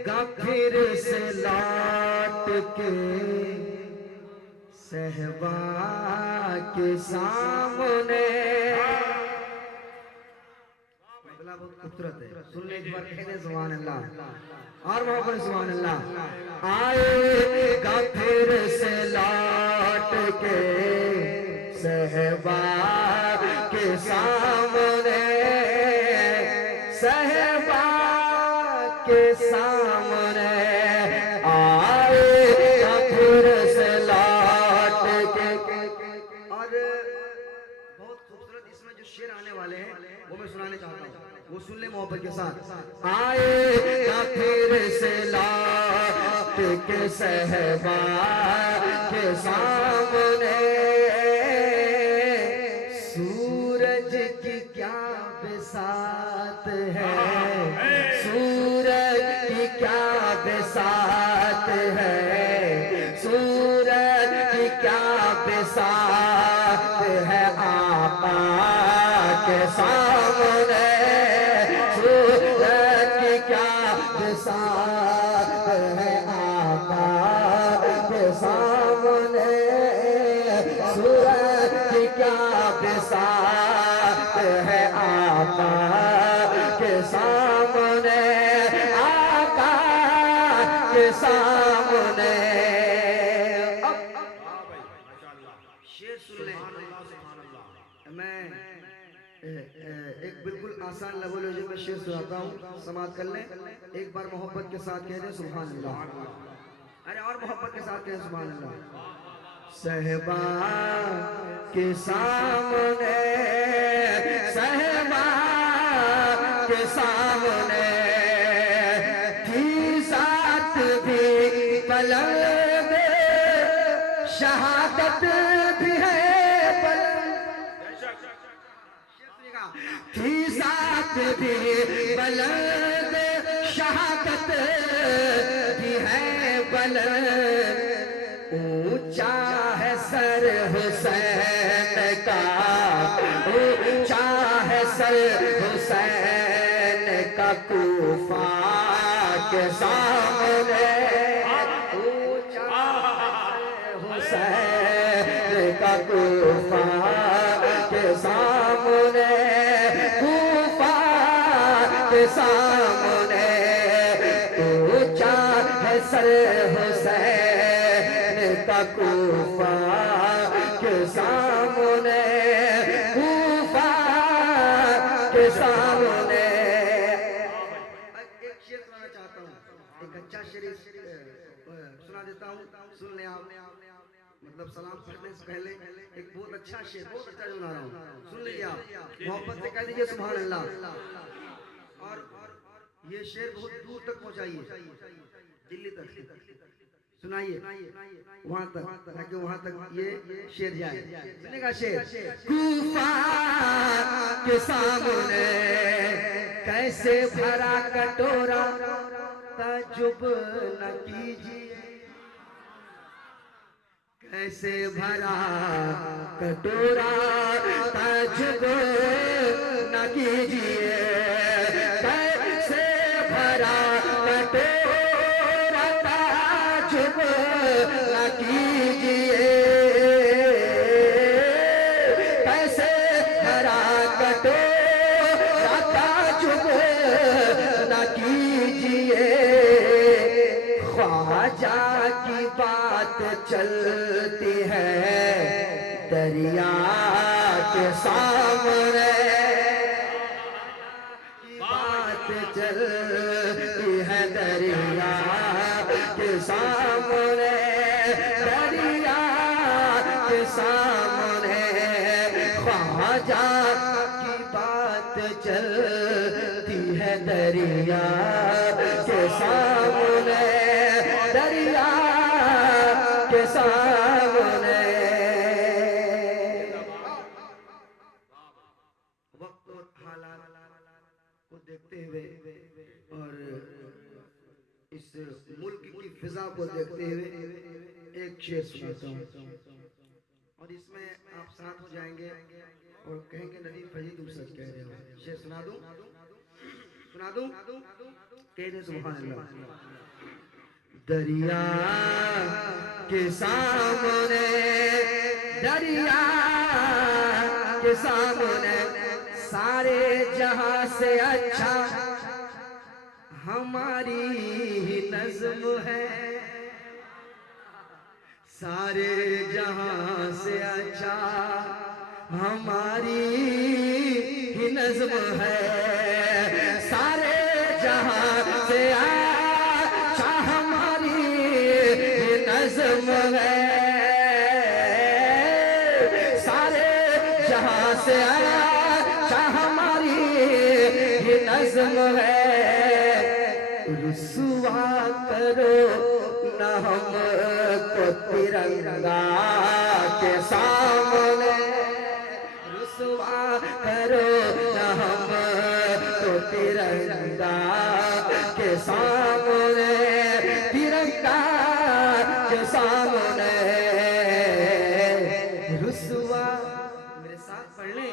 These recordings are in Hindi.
फिर से लौट के सहबा के सामने। बहुत खूबसूरत है, सुनने एक बार कह दे सुभान अल्लाह और मोहब्बत सुभान अल्लाह। आएगा फिर से लौट के सहबा के सामने, सहबा के सामने आएगा फिर से लौट के। और बहुत खूबसूरत इसमें जो शेर आने वाले हैं वो मैं सुनाने चाहता हूँ, वो सुन ले मोहब्बत के साथ। आएगा फिर से लौट के सहबा के सामने, सूरज की क्या बिसात है, सूरज की क्या बिसात है, सूरज की क्या बिसात है आका के सामने, सूरज की क्या बिसात है आका के सामने, सूरज की क्या बिसात है आका के सामने, आका के सामने। शेर सुन ले, मैं एक बिल्कुल आसान लफ्ज़ों में शेर सुनाता हूँ, समाप्त कर लें। एक बार मोहब्बत के साथ कह दे सुभान अल्लाह। अरे और मोहब्बत के साथ कह दे सुभान अल्लाह। सहबा के सामने, सहबा के सामने थी साथ भी पलंग, शहादत भी है थी साथ भी बुलंद, शहादत भी है बुलंद, ऊंचा है सर हुसैन का, ऊंचा है सर हुसैन का कूफा के सामने, ऊंचा हुसैन का कूफा के सामने, कूफा के सामने, ऊंचा है सर हुसैन का कूफा के सामने, कूफा के सामने। एक शेर सुनाना चाहता हूँ, एक अच्छा शेर सुना देता हूँ, सुन ले आप। मतलब सलाम पढ़ने से पहले एक बहुत अच्छा शेर, बहुत अच्छा सुना रहा हूँ, सुन लीजिए आप, मोहब्बत से कह दीजिए सुभान अल्लाह। और ये शेर बहुत दूर तक पहुँचाइए, दिल्ली तक सुनाइए, वहां तक, ताकि वहां तक ये शेर जाए। सुनेगा शेर। कूफा के सामने कैसे भरा कटोरा, ताजुब न कीजिए, कैसे भरा कटोरा, ताजुब न कीजिए, कैसे भरा कटोरा, ताजुब न कीजिए, कैसे भरा कटोरा, ताजुब न कीजिए, ख्वाजा की बात चलती है दरिया के सामने, बात चलती है दरिया के सामने, दरिया के सामने, ख्वाजा की बात चलती है दरिया के सामने, दरिया के सामने। वक्त और हालात को देखते हुए और इस मुल्क की फिजा को देखते हुए एक शेर सुनाता हूँ, और इसमें आप साथ हो जाएंगे और कहेंगे नदीम फजी तुम सच कह रहे हो। शेर सुना दूं, सुना दूं। कहने सुभान अल्लाह। दरिया के सामने, दरिया के सामने सारे जहां से अच्छा हमारी ही नज़्म है। सारे जहां से अच्छा हमारी ही नज़्म है। सारे जहां से अच्छा हमारी ही नज़्म है। सारे जहां से अच्छा हमारी ही नज़्म है। रुसवा करो न हमको तिरंगा के सामने, रुसवा करो न हमको तिरंगा के सामने, तिरंगा के सामने रुसवा। मेरे साथ पढ़ ले,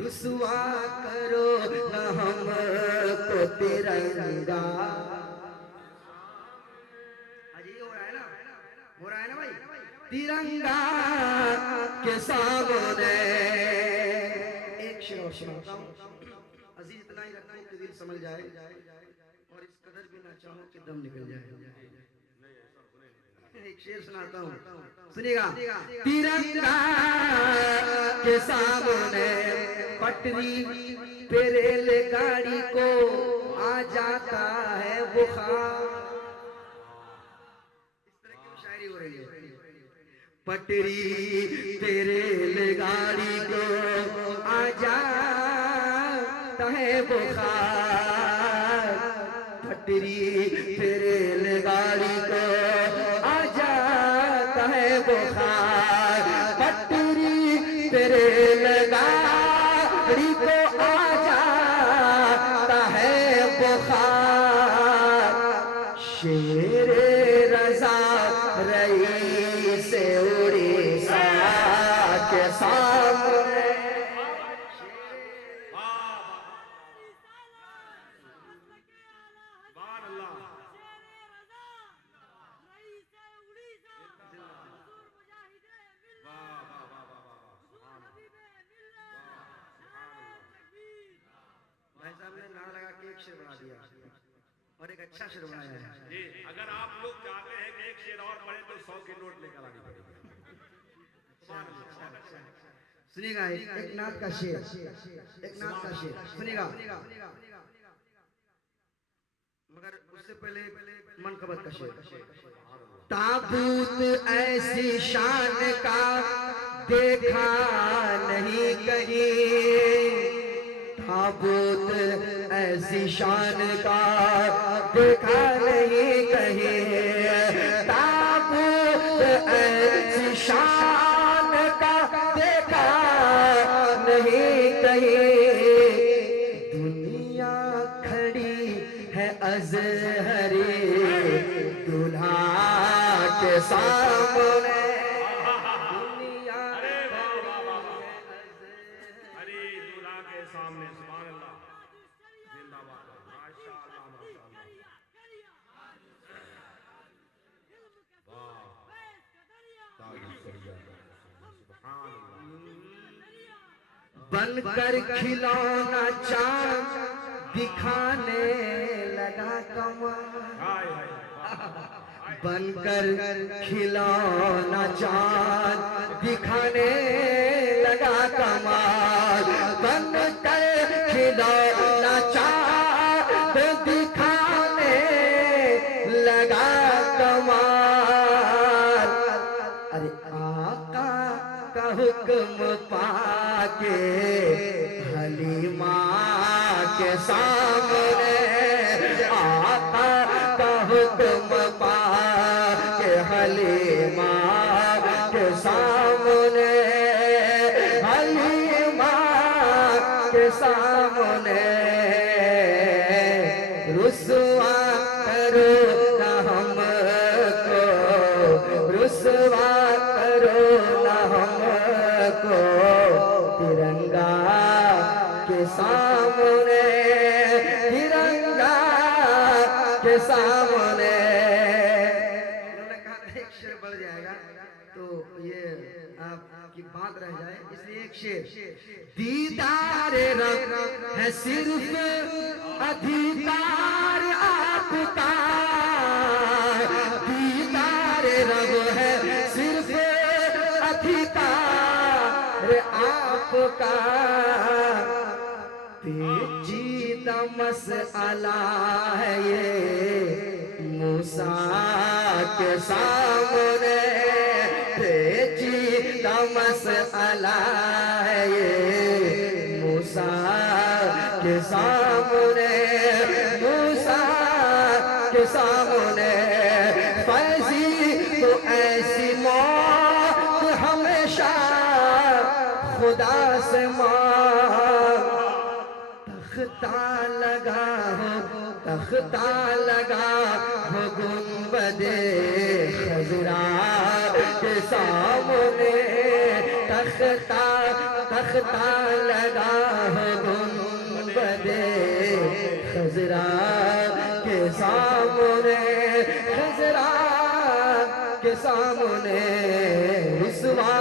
रुसवा करो न हमको तिरंगा। हो रहा है ना भाई, तिरंगा के सामने। एक शेर और सुनाता हूँ, अजीज इतना ही रखो कि दिल समझ जाए और इस कदर भी ना चाहो कि दम निकल जाए। एक शेर सुनाता हूँ, सुनिएगा। तिरंगा के सामने पटरी पे रेलगाड़ी को आ जाता है बुखार। हो रही है। पटरी पे रेलगाड़ी को आ जाता है बुखार। पटरी पे रेलगाड़ी को आ जाता है बुखार। पटरी पे रेलगाड़ी को आ जाता है बुखार। शेरे रज़ा रईस उड़ीसा के सामने, भाई साहब ने नारा लगा के एक शेर बना दिया और एक अच्छा शेर बनाया है जी। अगर आप लोग चाहते हैं कि एक शेर और पढ़े तो 100 के नोट लेकर आनी पड़ेगी। सुनिएगा एक नाथ का शेर, एक नाथ का शेर सुनिएगा। मगर उससे पहले मनकबत का शेर। ताबूत ऐसी शान का देखा नहीं कहीं, ताबूत ऐसी शान का देखा नहीं कहीं। ताबूत ऐसी शान का देखा नहीं कहीं। दुनिया खड़ी है अज़हरी दूल्हा के सामने। सामने सुभान अल्लाह, जिंदाबाद, माशाअल्लाह माशाअल्लाह, वाह बनकर खिलौना चांद दिखाने लगा कमाल। बनकर खिलौना चांद दिखाने लगा कमाल। बनकर खिलौना चांद दिखाने लगा कमाल। अरे आका का हुक्म पाके हलीमा के सामने, आका का हुक्म पाके हलीमा के सामने, हलीमा के सामने रुसवा करो न हमको, रुसवा करो न हमको तिरंगा के सामने, तिरंगा सामने। उन्होंने कहा था एक शेर बढ़ जाएगा तो ये आपकी बात रह जाए, इसलिए एक शेर। दीदार रब है सिर्फ अधिकार आपका, दीदार रब है सिर्फ अधिकार आपका। पेचीदा मसला है ये मूसा के सामने, पेचीदा मसला है ये मूसा के सामने, मूसा के सामने। फैजी तो ऐसी मौत हमेशा खुदा से मांग। तख्ता लगा हो, तख्ता लगा हो गुंबदे खजरा के सामने, तख्ता तख्ता लगा हो गुंबदे खजरा के सामने, खजरा के सामने। रुसवा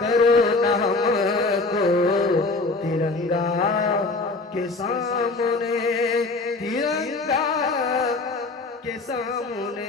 करो न हमको तिरंगा के सामने, तिरंगा के सामने।